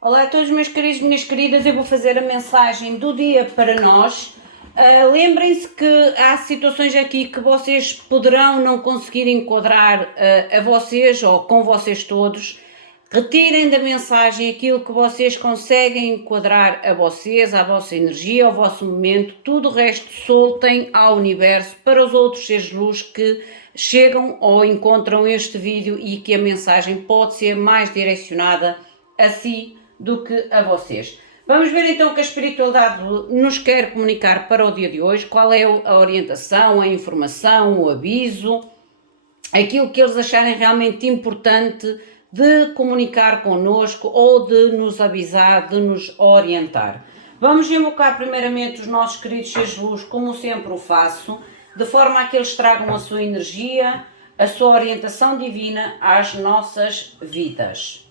Olá a todos meus queridos e minhas queridas, eu vou fazer a mensagem do dia para nós. Lembrem-se que há situações aqui que vocês poderão não conseguir enquadrar a vocês ou com vocês todos. Retirem da mensagem aquilo que vocês conseguem enquadrar a vocês, à vossa energia, ao vosso momento. Tudo o resto soltem ao universo para os outros seres de luz que chegam ou encontram este vídeo e que a mensagem pode ser mais direcionada a si do que a vocês. Vamos ver então o que a espiritualidade nos quer comunicar para o dia de hoje, qual é a orientação, a informação, o aviso, aquilo que eles acharem realmente importante de comunicar connosco ou de nos avisar, de nos orientar. Vamos invocar primeiramente os nossos queridos seres de luz, como sempre o faço, de forma a que eles tragam a sua energia, a sua orientação divina às nossas vidas.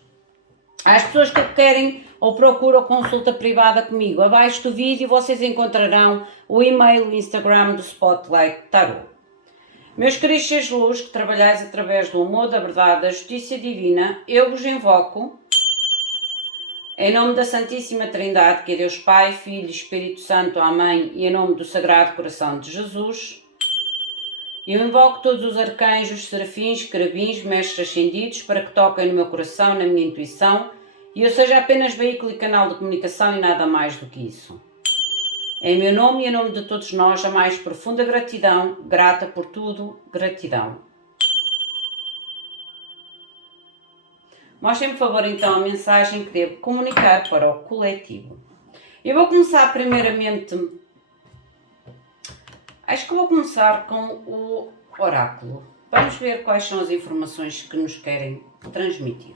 Às pessoas que querem ou procuram consulta privada comigo, abaixo do vídeo vocês encontrarão o e-mail e o Instagram do Spotlight Tarot. Meus queridos seres de luz, que trabalhais através do amor, da verdade, da justiça divina, eu vos invoco, em nome da Santíssima Trindade, que é Deus Pai, Filho e Espírito Santo, Amém, e em nome do Sagrado Coração de Jesus, eu invoco todos os arcanjos, serafins, querubins, mestres ascendidos, para que toquem no meu coração, na minha intuição, e eu seja apenas veículo e canal de comunicação e nada mais do que isso. Em meu nome e em nome de todos nós, a mais profunda gratidão, grata por tudo, gratidão. Mostrem, por favor, então a mensagem que devo comunicar para o coletivo. Eu vou começar primeiramente, acho que vou começar com o oráculo. Vamos ver quais são as informações que nos querem transmitir.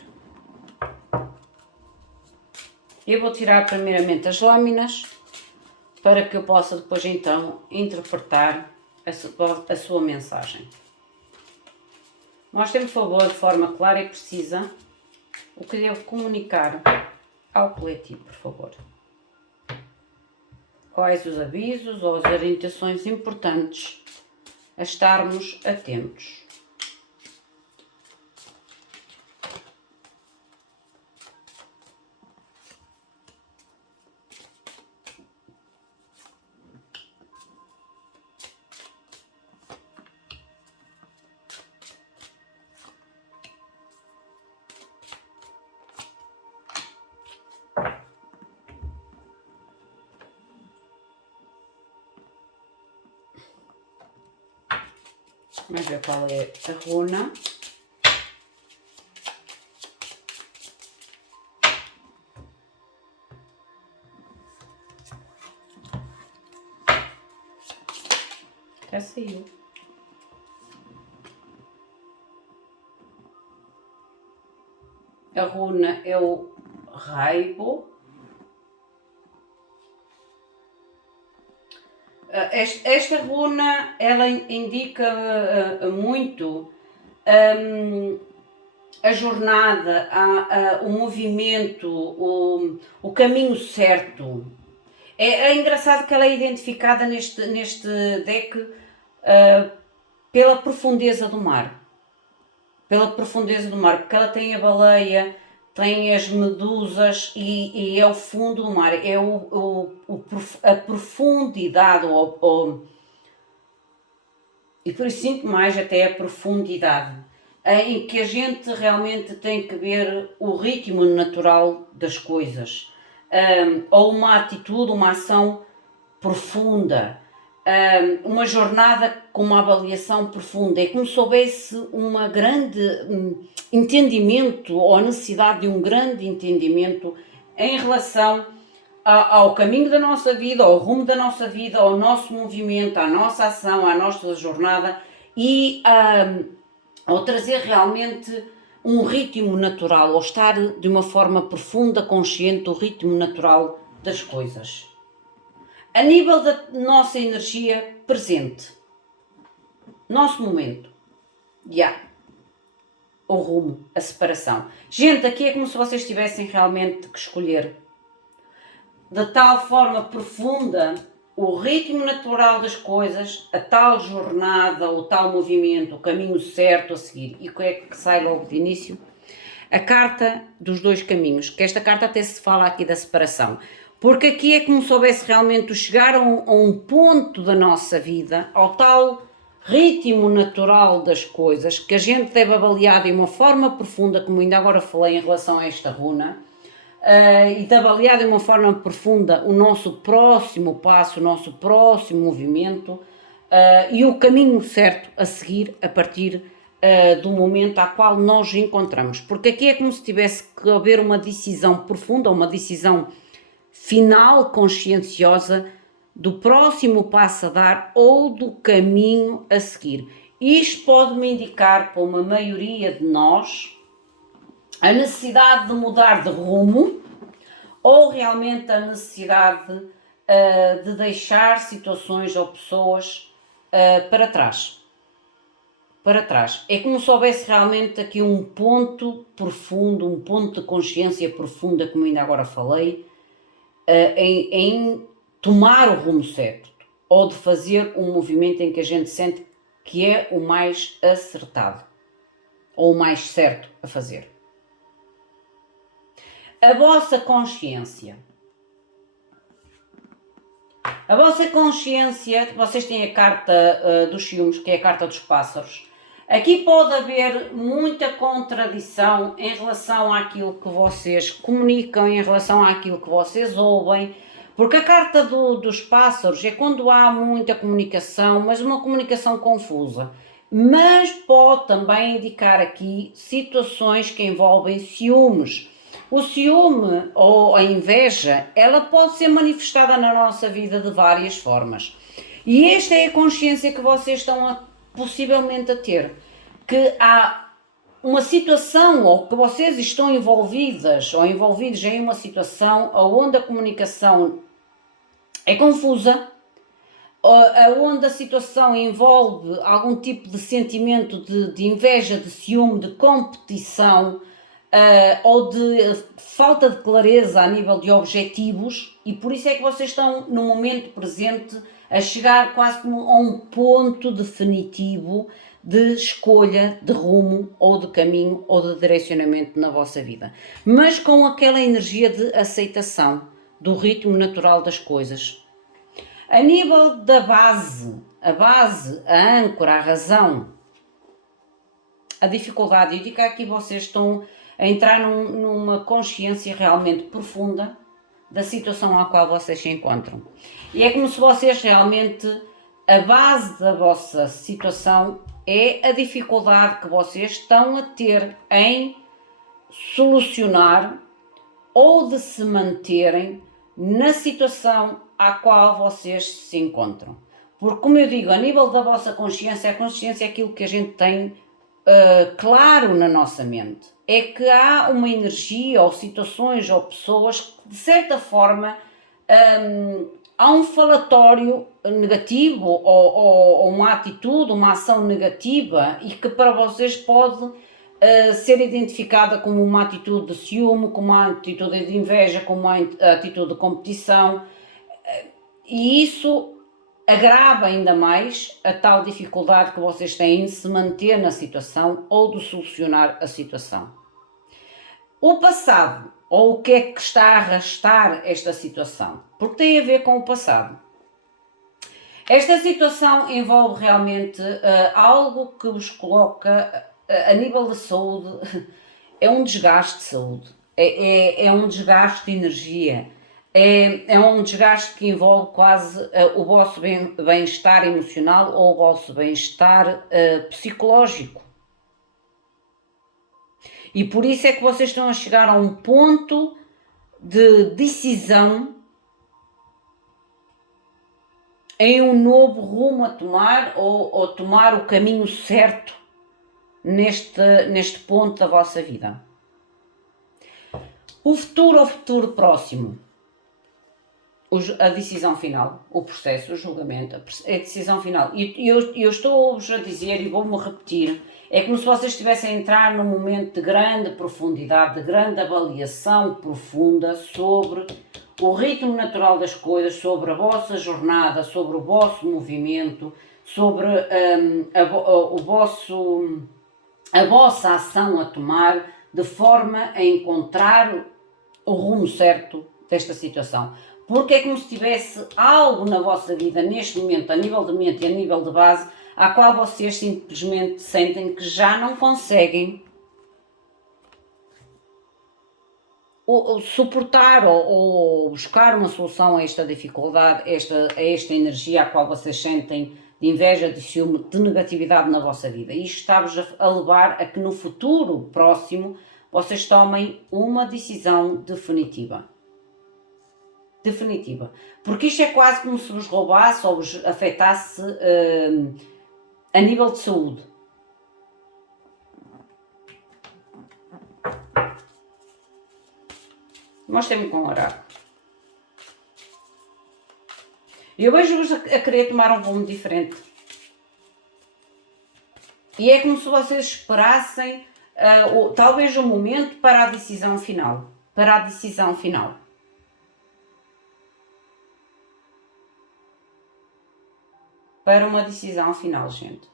Eu vou tirar primeiramente as lâminas, para que eu possa depois então interpretar a sua mensagem. Mostrem-me, por favor, de forma clara e precisa, o que devo comunicar ao coletivo, por favor. Quais os avisos ou as orientações importantes a estarmos atentos. Vamos ver qual é a runa. Já saiu. A runa é o Raibo. Esta runa, ela indica muito a jornada, o movimento, o caminho certo. É engraçado que ela é identificada neste deck pela profundeza do mar. Pela profundeza do mar, porque ela tem a baleia, tem as medusas e é o fundo do mar, é a profundidade, e por isso sinto mais até a profundidade, em que a gente realmente tem que ver o ritmo natural das coisas, ou uma atitude, uma ação profunda, uma jornada com uma avaliação profunda. É como se houvesse uma grande entendimento, ou a necessidade de um grande entendimento em relação ao caminho da nossa vida, ao rumo da nossa vida, ao nosso movimento, à nossa ação, à nossa jornada, e ao trazer realmente um ritmo natural, ou estar de uma forma profunda, consciente do ritmo natural das coisas. A nível da nossa energia presente, nosso momento, o rumo, a separação. Gente, aqui é como se vocês tivessem realmente que escolher de tal forma profunda o ritmo natural das coisas, a tal jornada, o tal movimento, o caminho certo a seguir. E o que é que sai logo de início? a carta dos dois caminhos, que esta carta até se fala aqui da separação, porque aqui é como se houvesse realmente chegar a um ponto da nossa vida, ao tal ritmo natural das coisas, que a gente deve avaliar de uma forma profunda, como ainda agora falei em relação a esta runa, e de avaliar de uma forma profunda o nosso próximo passo, o nosso próximo movimento, e o caminho certo a seguir a partir do momento ao qual nos encontramos. Porque aqui é como se tivesse que haver uma decisão profunda, uma decisão final, conscienciosa, do próximo passo a dar ou do caminho a seguir. Isto pode-me indicar para uma maioria de nós a necessidade de mudar de rumo ou realmente a necessidade de deixar situações ou pessoas para trás. Para trás. É como se houvesse realmente aqui um ponto profundo, um ponto de consciência profunda, como ainda agora falei, em tomar o rumo certo, ou de fazer um movimento em que a gente sente que é o mais acertado, ou o mais certo a fazer. A vossa consciência. A vossa consciência, vocês têm a carta dos ciúmes, que é a carta dos pássaros. Aqui pode haver muita contradição em relação àquilo que vocês comunicam, em relação àquilo que vocês ouvem, porque a carta dos pássaros é quando há muita comunicação, mas uma comunicação confusa. Mas pode também indicar aqui situações que envolvem ciúmes. O ciúme ou a inveja, ela pode ser manifestada na nossa vida de várias formas. E esta é a consciência que vocês estão possivelmente a ter, que há uma situação ou que vocês estão envolvidas ou envolvidos em uma situação onde a comunicação é confusa, onde a situação envolve algum tipo de sentimento de inveja, de ciúme, de competição, ou de falta de clareza a nível de objetivos, e por isso é que vocês estão no momento presente a chegar quase como a um ponto definitivo de escolha de rumo ou de caminho ou de direcionamento na vossa vida, mas com aquela energia de aceitação do ritmo natural das coisas. A nível da base, a âncora, a razão, a dificuldade, eu digo que aqui vocês estão a entrar numa consciência realmente profunda da situação à qual vocês se encontram. E é como se vocês realmente, a base da vossa situação é a dificuldade que vocês estão a ter em solucionar ou de se manterem na situação à qual vocês se encontram. Porque, como eu digo, a nível da vossa consciência, a consciência é aquilo que a gente tem claro na nossa mente. É que há uma energia ou situações ou pessoas que, de certa forma, há um falatório negativo ou uma atitude, uma ação negativa e que para vocês pode ser identificada como uma atitude de ciúme, como uma atitude de inveja, como uma atitude de competição, e isso agrava ainda mais a tal dificuldade que vocês têm em se manter na situação ou de solucionar a situação. O passado, ou o que é que está a arrastar esta situação? Porque tem a ver com o passado. Esta situação envolve realmente algo que vos coloca a nível de saúde, é um desgaste de saúde, é um desgaste de energia, é um desgaste que envolve quase o vosso bem-estar emocional ou o vosso bem-estar psicológico. E por isso é que vocês estão a chegar a um ponto de decisão em um novo rumo a tomar ou tomar o caminho certo neste ponto da vossa vida. O futuro próximo, a decisão final, o processo, o julgamento, a decisão final. E eu estou-vos a dizer e vou-me repetir, é como se vocês estivessem a entrar num momento de grande profundidade, de grande avaliação profunda sobre o ritmo natural das coisas, sobre a vossa jornada, sobre o vosso movimento, sobre a vossa ação a tomar de forma a encontrar o rumo certo desta situação. Porque é como se tivesse algo na vossa vida, neste momento, a nível de mente e a nível de base, à qual vocês simplesmente sentem que já não conseguem suportar ou buscar uma solução a esta dificuldade, a esta energia à qual vocês sentem de inveja, de ciúme, de negatividade na vossa vida. Isto está-vos a levar a que no futuro próximo vocês tomem uma decisão definitiva. Definitiva. Porque isto é quase como se vos roubasse ou vos afetasse a nível de saúde. Mostrem-me com o oráculo. Eu vejo-vos a querer tomar um rumo diferente. E é como se vocês esperassem talvez um momento para a decisão final. Para a decisão final. Para uma decisão final, gente.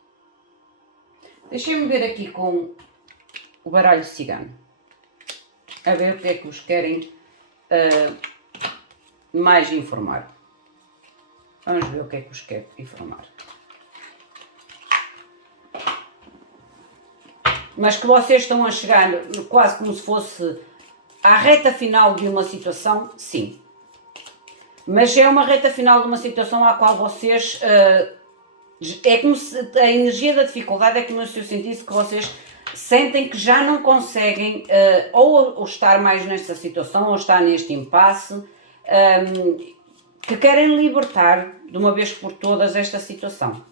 Deixem-me ver aqui com o baralho cigano. A ver o que é que vos querem mais informar. Vamos ver o que é que vos quer informar. Mas que vocês estão a chegar quase como se fosse à reta final de uma situação, sim. Mas é uma reta final de uma situação à qual vocês... é como se a energia da dificuldade é como se eu sentisse que vocês sentem que já não conseguem ou estar mais nesta situação ou estar neste impasse, que querem libertar de uma vez por todas esta situação.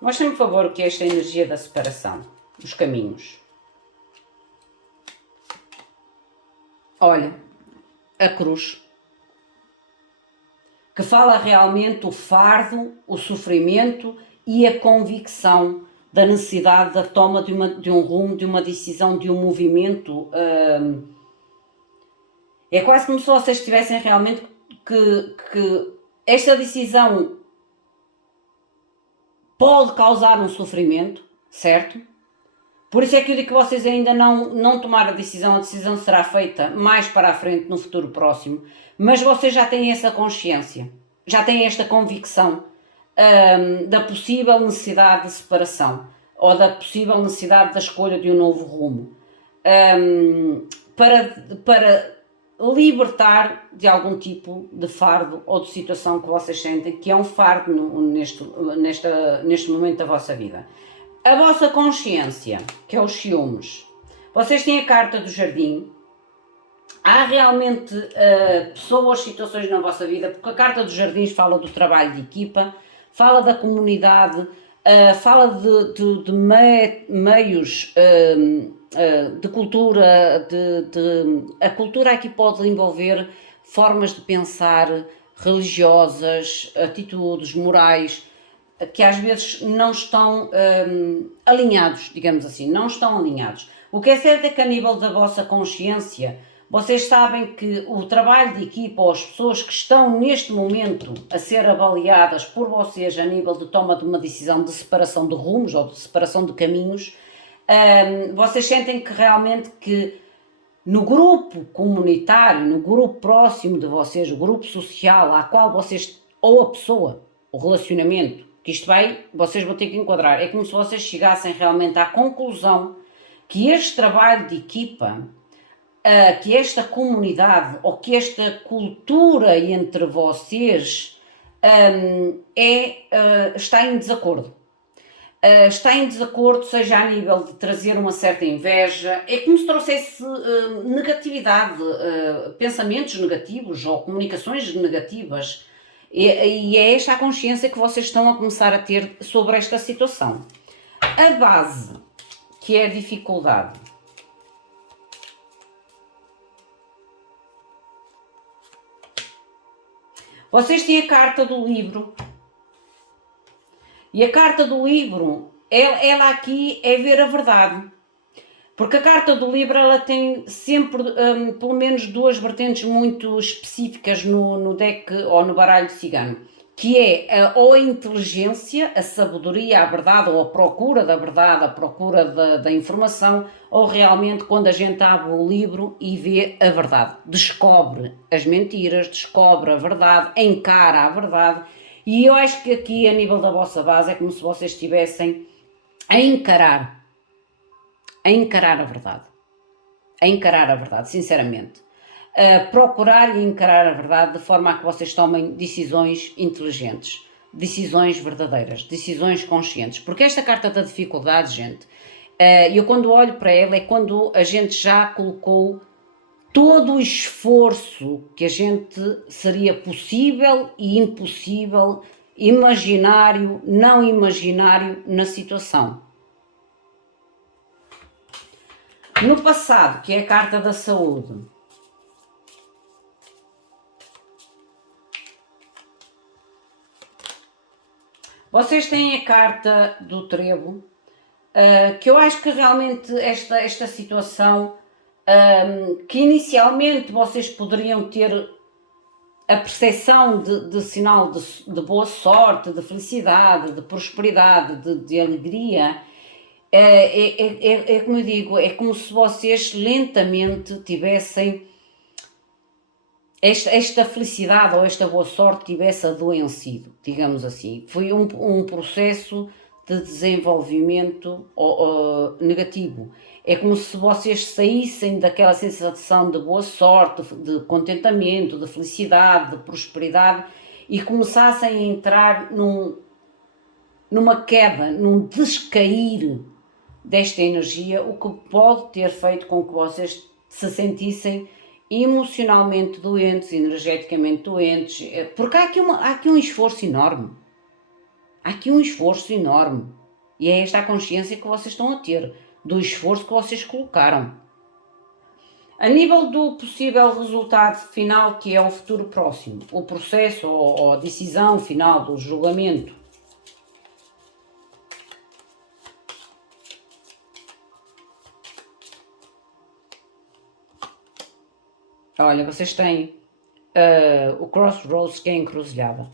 Mostrem-me, por favor, o que é esta energia da separação, os caminhos. Olha, a cruz, que fala realmente o fardo, o sofrimento e a convicção da necessidade da toma de um rumo, de uma decisão, de um movimento. É quase como se vocês tivessem realmente que esta decisão pode causar um sofrimento, certo? Por isso é que eu digo que vocês ainda não tomaram a decisão será feita mais para a frente, no futuro próximo, mas vocês já têm essa consciência, já têm esta convicção da possível necessidade de separação, ou da possível necessidade da escolha de um novo rumo, para libertar de algum tipo de fardo ou de situação que vocês sentem que é um fardo neste momento da vossa vida. A vossa consciência, que é os ciúmes, vocês têm a carta do jardim. Há realmente pessoas, situações na vossa vida, porque a carta dos jardins fala do trabalho de equipa, fala da comunidade, fala de meios de cultura, a cultura aqui pode envolver formas de pensar religiosas, atitudes morais, que às vezes não estão alinhados, digamos assim, não estão alinhados. O que é certo é que a nível da vossa consciência, vocês sabem que o trabalho de equipa ou as pessoas que estão neste momento a ser avaliadas por vocês a nível de toma de uma decisão de separação de rumos ou de separação de caminhos, vocês sentem que realmente que no grupo comunitário, no grupo próximo de vocês, o grupo social a qual vocês, ou a pessoa, o relacionamento, que isto vocês vão ter que enquadrar, é como se vocês chegassem realmente à conclusão que este trabalho de equipa, que esta comunidade ou que esta cultura entre vocês está em desacordo. Está em desacordo, seja a nível de trazer uma certa inveja, é como se trouxesse negatividade, pensamentos negativos ou comunicações negativas, e é esta a consciência que vocês estão a começar a ter sobre esta situação. A base, que é a dificuldade. Vocês têm a carta do livro. E a carta do livro, ela aqui é ver a verdade. Porque a carta do livro, ela tem sempre, pelo menos duas vertentes muito específicas no deck ou no baralho cigano. que é ou a inteligência, a sabedoria, a verdade, ou a procura da verdade, a procura da informação, ou realmente quando a gente abre o livro e vê a verdade, descobre as mentiras, descobre a verdade, encara a verdade. E eu acho que aqui, a nível da vossa base, é como se vocês estivessem a encarar a encarar a verdade, sinceramente. A procurar e encarar a verdade de forma a que vocês tomem decisões inteligentes, decisões verdadeiras, decisões conscientes. Porque esta carta da dificuldade, gente, eu quando olho para ela é quando a gente já colocou todo o esforço que a gente seria possível e impossível, imaginário, não imaginário na situação. No passado, que é a carta da saúde, vocês têm a carta do trevo, que eu acho que realmente esta situação, que inicialmente vocês poderiam ter a percepção de sinal de boa sorte, de felicidade, de prosperidade, de alegria, é como eu digo, é como se vocês lentamente tivessem esta felicidade ou esta boa sorte tivesse adoecido, digamos assim. Foi um processo de desenvolvimento negativo. É como se vocês saíssem daquela sensação de boa sorte, de contentamento, de felicidade, de prosperidade e começassem a entrar numa queda, num descair desta energia, o que pode ter feito com que vocês se sentissem emocionalmente doentes, energeticamente doentes, porque há aqui um esforço enorme. Há aqui um esforço enorme. E é esta a consciência que vocês estão a ter, do esforço que vocês colocaram. A nível do possível resultado final, que é o futuro próximo, o processo ou a decisão final do julgamento, olha, vocês têm o crossroads, que é a encruzilhada,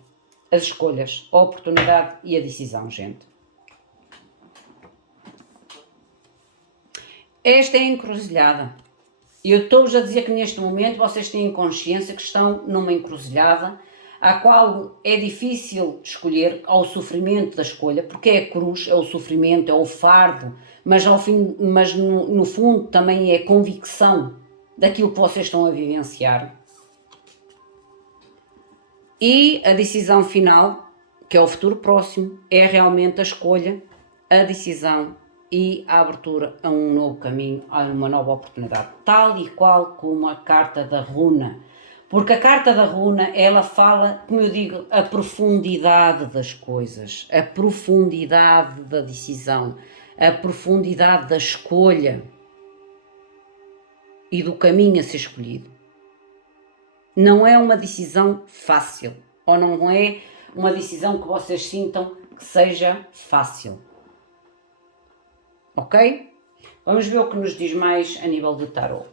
as escolhas, a oportunidade e a decisão, gente. Esta é a encruzilhada. Eu estou-vos a dizer que neste momento vocês têm consciência que estão numa encruzilhada a qual é difícil escolher ao sofrimento da escolha, porque é a cruz, é o sofrimento, é o fardo, mas no fundo também é a convicção daquilo que vocês estão a vivenciar. E a decisão final, que é o futuro próximo, é realmente a escolha, a decisão e a abertura a um novo caminho, a uma nova oportunidade, tal e qual como a carta da runa. Porque a carta da runa, ela fala, como eu digo, a profundidade das coisas, a profundidade da decisão, a profundidade da escolha e do caminho a ser escolhido. Não é uma decisão fácil, ou não é uma decisão que vocês sintam que seja fácil. Ok? Vamos ver o que nos diz mais a nível de tarot.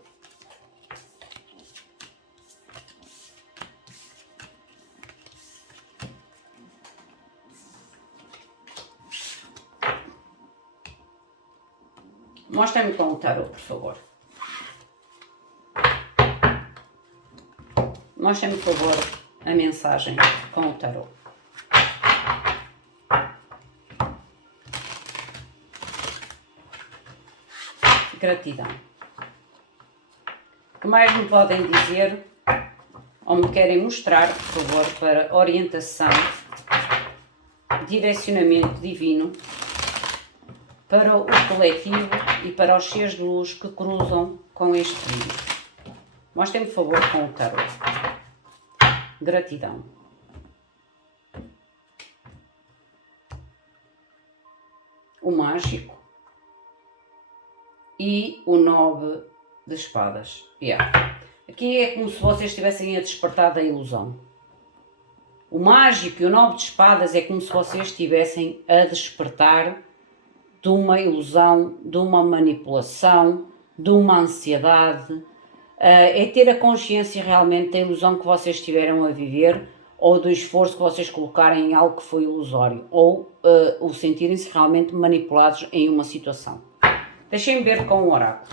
Mostra-me com o tarot, por favor. Mostra-me, por favor, a mensagem com o tarot. Gratidão. O que mais me podem dizer ou me querem mostrar, por favor, para orientação, direcionamento divino para o coletivo e para os seres de luz que cruzam com este vídeo. Mostrem-me, por favor, com o tarot. Gratidão. O mágico e o 9 de espadas. Aqui é como se vocês estivessem a despertar da ilusão. O mágico e o 9 de espadas é como se vocês estivessem a despertar de uma ilusão, de uma manipulação, de uma ansiedade. É ter a consciência realmente da ilusão que vocês estiveram a viver ou do esforço que vocês colocarem em algo que foi ilusório, ou o sentirem-se realmente manipulados em uma situação. Deixem-me ver com o oráculo.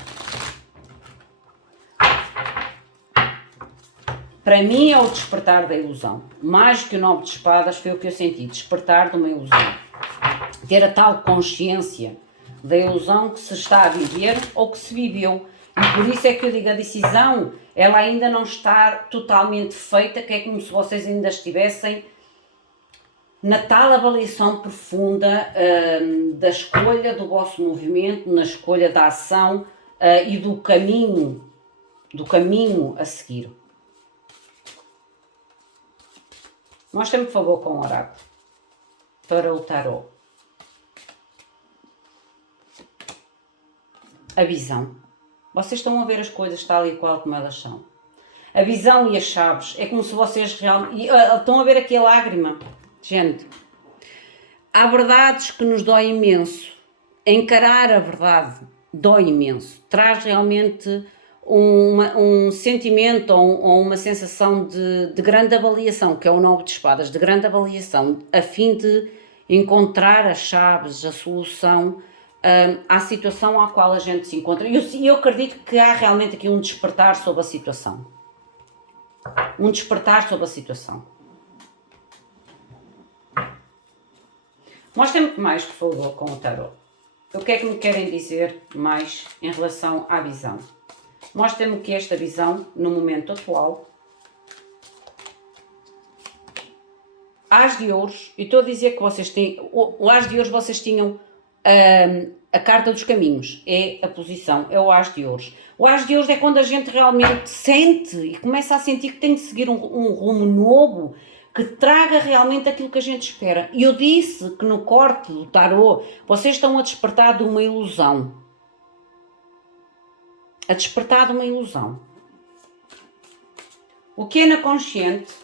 Para mim é o despertar da ilusão. Mais que o 9 de espadas foi o que eu senti, despertar de uma ilusão. Ter a tal consciência da ilusão que se está a viver ou que se viveu. E por isso é que eu digo, a decisão, ela ainda não está totalmente feita, que é como se vocês ainda estivessem na tal avaliação profunda da escolha do vosso movimento, na escolha da ação e do caminho a seguir. Mostra-me, por favor, com o oráculo para o tarot. A visão. Vocês estão a ver as coisas tal e qual como elas são. A visão e as chaves. É como se vocês realmente... Estão a ver aqui a lágrima? Gente, há verdades que nos dói imenso. Encarar a verdade dói imenso. Traz realmente um sentimento ou uma sensação de grande avaliação, que é o 9 de espadas, de grande avaliação, a fim de encontrar as chaves, a solução à situação à qual a gente se encontra. E eu acredito que há realmente aqui um despertar sobre a situação. Um despertar sobre a situação. Mostrem-me mais, por favor, com o tarot. O que é que me querem dizer mais em relação à visão? Mostrem-me que esta visão, no momento atual, As de Ouros, e estou a dizer que vocês têm, o As de Ouros vocês tinham a carta dos caminhos, é a posição, é o As de Ouros. O As de Ouros é quando a gente realmente sente e começa a sentir que tem de seguir um rumo novo, que traga realmente aquilo que a gente espera. E eu disse que no corte do tarot, vocês estão a despertar de uma ilusão. A despertar de uma ilusão. O que é na consciente?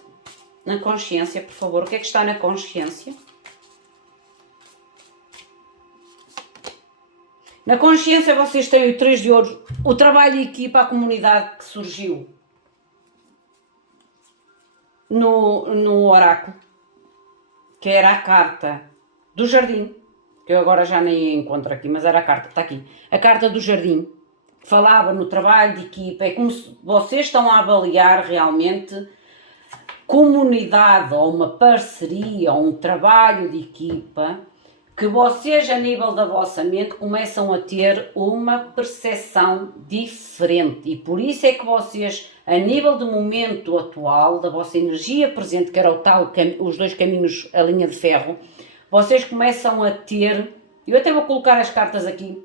Na consciência, por favor. O que é que está na consciência? Na consciência vocês têm o 3 de ouros, o trabalho de equipa, a comunidade que surgiu no oráculo, que era a carta do jardim, que eu agora já nem encontro aqui, mas era a carta, está aqui, a carta do jardim, que falava no trabalho de equipa. É como se vocês estão a avaliar realmente comunidade ou uma parceria ou um trabalho de equipa, que vocês a nível da vossa mente começam a ter uma percepção diferente, e por isso é que vocês a nível do momento atual, da vossa energia presente, que era o tal, os dois caminhos, a linha de ferro, vocês começam a ter, eu até vou colocar as cartas aqui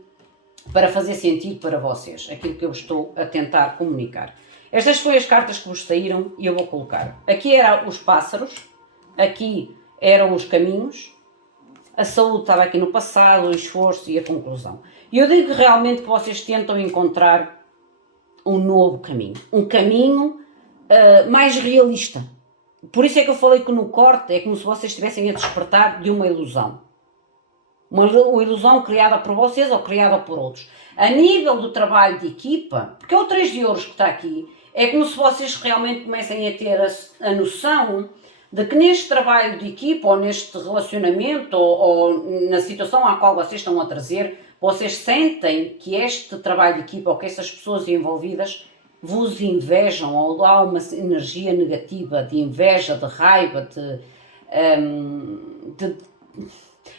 para fazer sentido para vocês, aquilo que eu estou a tentar comunicar. Estas foram as cartas que vos saíram e eu vou colocar. Aqui eram os pássaros, aqui eram os caminhos, a saúde estava aqui no passado, o esforço e a conclusão. E eu digo realmente que vocês tentam encontrar um novo caminho, um caminho mais realista. Por isso é que eu falei que no corte é como se vocês estivessem a despertar de uma ilusão. Uma ilusão criada por vocês ou criada por outros. A nível do trabalho de equipa, porque é o 3 de ouros que está aqui, é como se vocês realmente comecem a ter a noção de que neste trabalho de equipa, ou neste relacionamento, ou na situação à qual vocês estão a trazer, vocês sentem que este trabalho de equipa, ou que essas pessoas envolvidas, vos invejam, ou há uma energia negativa, de inveja, de raiva,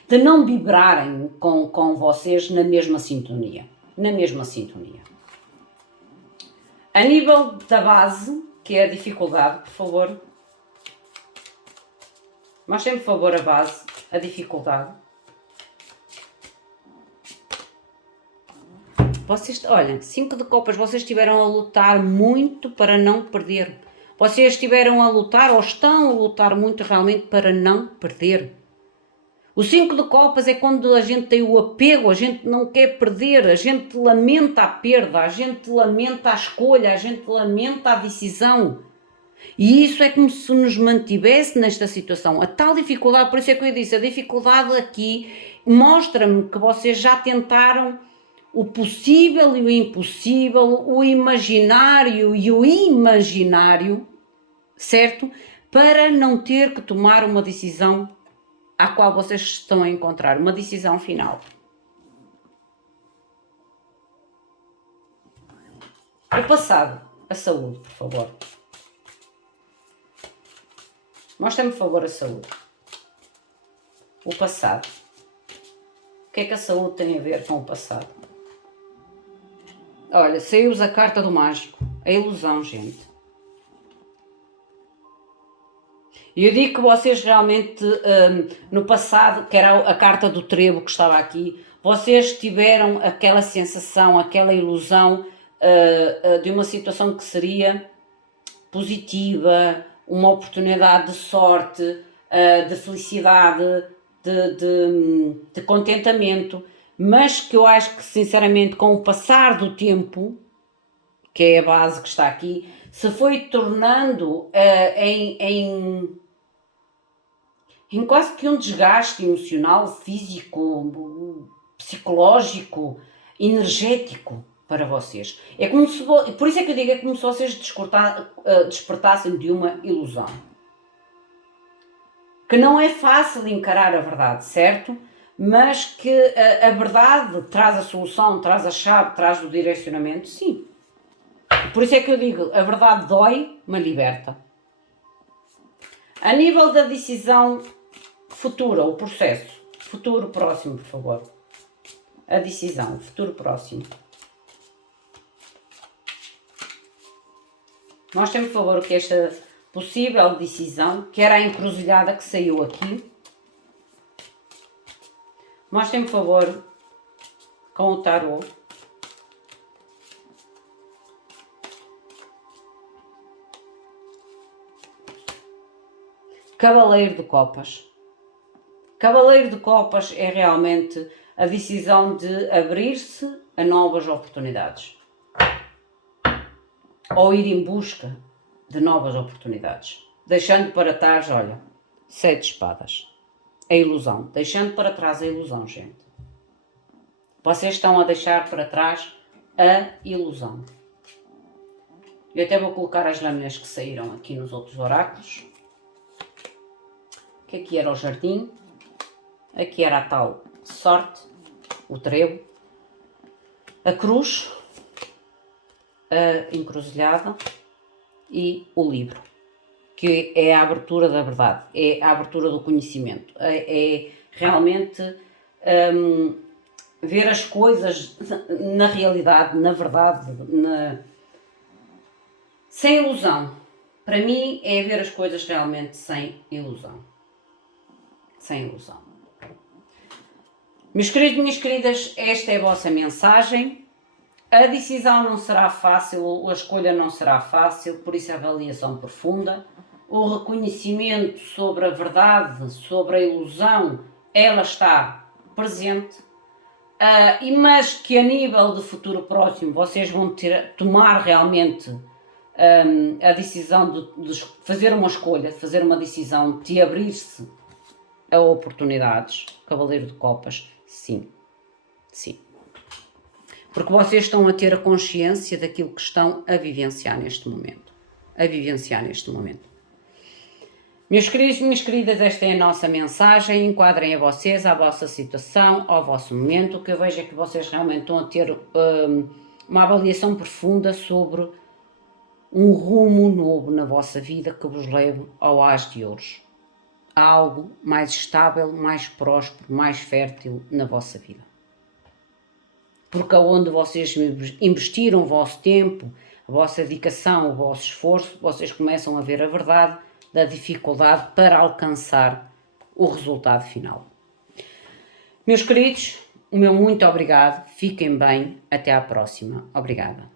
de não vibrarem com vocês na mesma sintonia. Na mesma sintonia. A nível da base, que é a dificuldade, por favor. Mostrem, por favor, a base, a dificuldade. Vocês, olha, 5 de copas, vocês estiveram a lutar muito para não perder. Vocês estiveram a lutar, ou estão a lutar muito realmente para não perder. O 5 de copas é quando a gente tem o apego, a gente não quer perder, a gente lamenta a perda, a gente lamenta a escolha, a gente lamenta a decisão. E isso é como se nos mantivesse nesta situação. A tal dificuldade, por isso é que eu disse, a dificuldade aqui mostra-me que vocês já tentaram o possível e o impossível, o imaginário e o imaginário, certo? para não ter que tomar uma decisão à qual vocês estão a encontrar, uma decisão final. O passado, a saúde, por favor. Mostra-me, por favor, a saúde. O passado. O que é que a saúde tem a ver com o passado? Olha, saiu-vos a carta do mágico. A ilusão, gente. E eu digo que vocês realmente, no passado, que era a carta do trevo que estava aqui, vocês tiveram aquela sensação, aquela ilusão de uma situação que seria positiva, uma oportunidade de sorte, de felicidade, de contentamento, mas que eu acho que, sinceramente, com o passar do tempo, que é a base que está aqui, se foi tornando em quase que um desgaste emocional, físico, psicológico, energético para vocês. É como se, por isso é que eu digo, é como se vocês despertassem de uma ilusão. Que não é fácil encarar a verdade, certo? Mas que a verdade traz a solução, traz a chave, traz o direcionamento, sim. Por isso é que eu digo, a verdade dói, mas liberta. A nível da decisão futura, o processo, futuro próximo, por favor. A decisão, futuro próximo. Mostrem-me, por favor, o que é esta possível decisão, que era a encruzilhada que saiu aqui. Mostrem-me, por favor, com o tarot. Cavaleiro de Copas. Cavaleiro de Copas é realmente a decisão de abrir-se a novas oportunidades. Ou ir em busca de novas oportunidades. Deixando para trás, olha, 7 espadas. A ilusão. Deixando para trás a ilusão, gente. Vocês estão a deixar para trás a ilusão. Eu até vou colocar as lâminas que saíram aqui nos outros oráculos. Que aqui era o jardim, aqui era a tal sorte, o trevo, a cruz, a encruzilhada e o livro, que é a abertura da verdade, é a abertura do conhecimento, é realmente ver as coisas na realidade, na verdade, sem ilusão. Para mim é ver as coisas realmente sem ilusão. Sem ilusão. Meus queridos, minhas queridas, esta é a vossa mensagem. A decisão não será fácil, a escolha não será fácil, por isso a avaliação profunda. O reconhecimento sobre a verdade, sobre a ilusão, ela está presente. Mas que a nível de futuro próximo vocês vão tomar realmente a decisão de fazer uma escolha, de fazer uma decisão, de abrir-se a oportunidades. Cavaleiro de Copas, sim, sim. Porque vocês estão a ter a consciência daquilo que estão a vivenciar neste momento. A vivenciar neste momento. Meus queridos, minhas queridas, esta é a nossa mensagem. Enquadrem a vocês, à vossa situação, ao vosso momento. O que eu vejo é que vocês realmente estão a ter uma avaliação profunda sobre um rumo novo na vossa vida que vos leve ao As de Ouros. A algo mais estável, mais próspero, mais fértil na vossa vida. Porque aonde vocês investiram o vosso tempo, a vossa dedicação, o vosso esforço, vocês começam a ver a verdade da dificuldade para alcançar o resultado final. Meus queridos, o meu muito obrigado, fiquem bem, até à próxima. Obrigada.